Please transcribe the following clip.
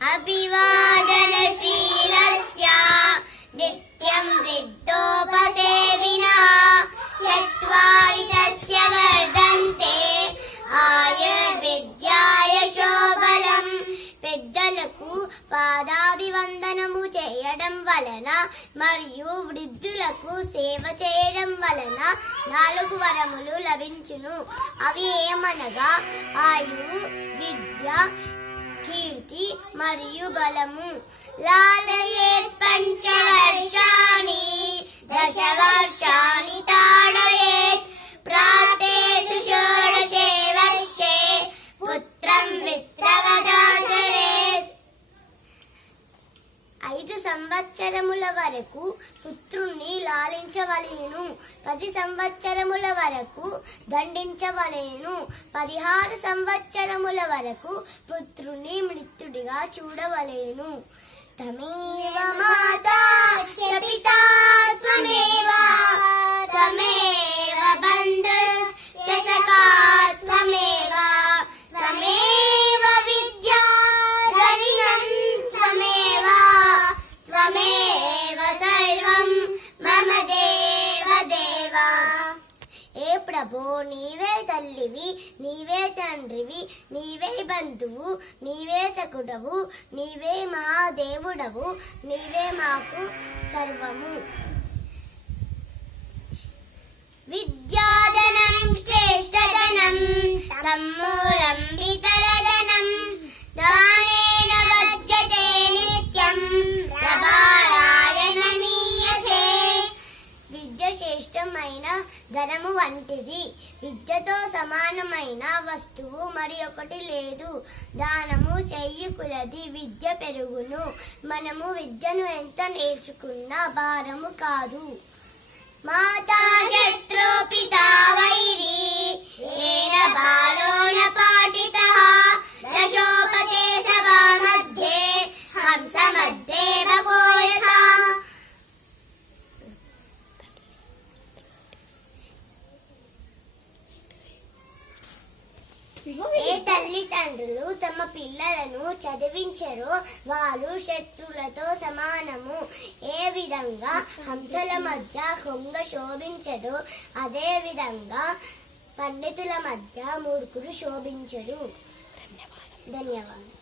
अभिवादनशीलस्य नित्यं वृद्धोपसेविनः चत्वारि तस्य वर्धन्ते ఆయుర్విద్యాయశోబలం. పెద్దలకు పాదాభివందనము చేయడం వలన మరియు వృద్ధులకు సేవ చేయడం వలన 4 వరములు లభించును. అవి ఏమనగా ఆయు, విద్య, కీర్తి మరియు బలము. లాలయేత్ పంచవర్షాణి దశవర్షాణి తాడయేత్ ప్రాప్తేతు షోడశే వర్షే పుత్రం విత్రవదాచరేత్. 5 సంవత్సరముల వరకు పుత్రుణ్ణి లాలించవలెను. 10 సంవత్సరముల వరకు దండించవలెను. 16 సంవత్సరముల వరకు పుత్రుణ్ణి మృత్యుడిగా చూడవలెను. తమేవ మాతా చ పితా త్వమేవ త్వమేవ బంధుశ్చ సఖా త్వమేవ త్వమేవ విద్యా ధనినం త్వమేవ త్వమేవ సర్వం మమ దేవ దేవ. ఏ ప్రభో, నీవే తల్లివి, నీవే తండ్రివి, నీవే బంధువు, నీవే సకుడవు, నీవే మహాదేవుడవు, నీవే మాకు సర్వము. విద్యాధనం శ్రేష్టధనం తమ్మూలం వితరధనం దానేన వజ్యతే నిత్యం ప్రభారాయణనీయతే. విద్య శ్రేష్టమైన ధనము వంటిది. విద్యతో సమానమైన వస్తువు మరి ఒకటి లేదు. దానము చెయ్యి కొలది విద్య పెరుగును. మనము విద్యను ఎంత నేర్చుకున్నా భారము కాదు. మాతా శత్రు పితా వైరీ ఏన బాలో న పాఠితః దశోపతే సభా మధ్యే హంస మధ్యే భగో యథా. ఏ తల్లిదండ్రులు తమ పిల్లలను చదివించరో వారు శత్రులతో సమానము. ఏ విధంగా హంసల మధ్య కొంగ శోభించదో అదే విధంగా పండితుల మధ్య మూర్ఖుడు శోభించడు. ధన్యవాదాలు.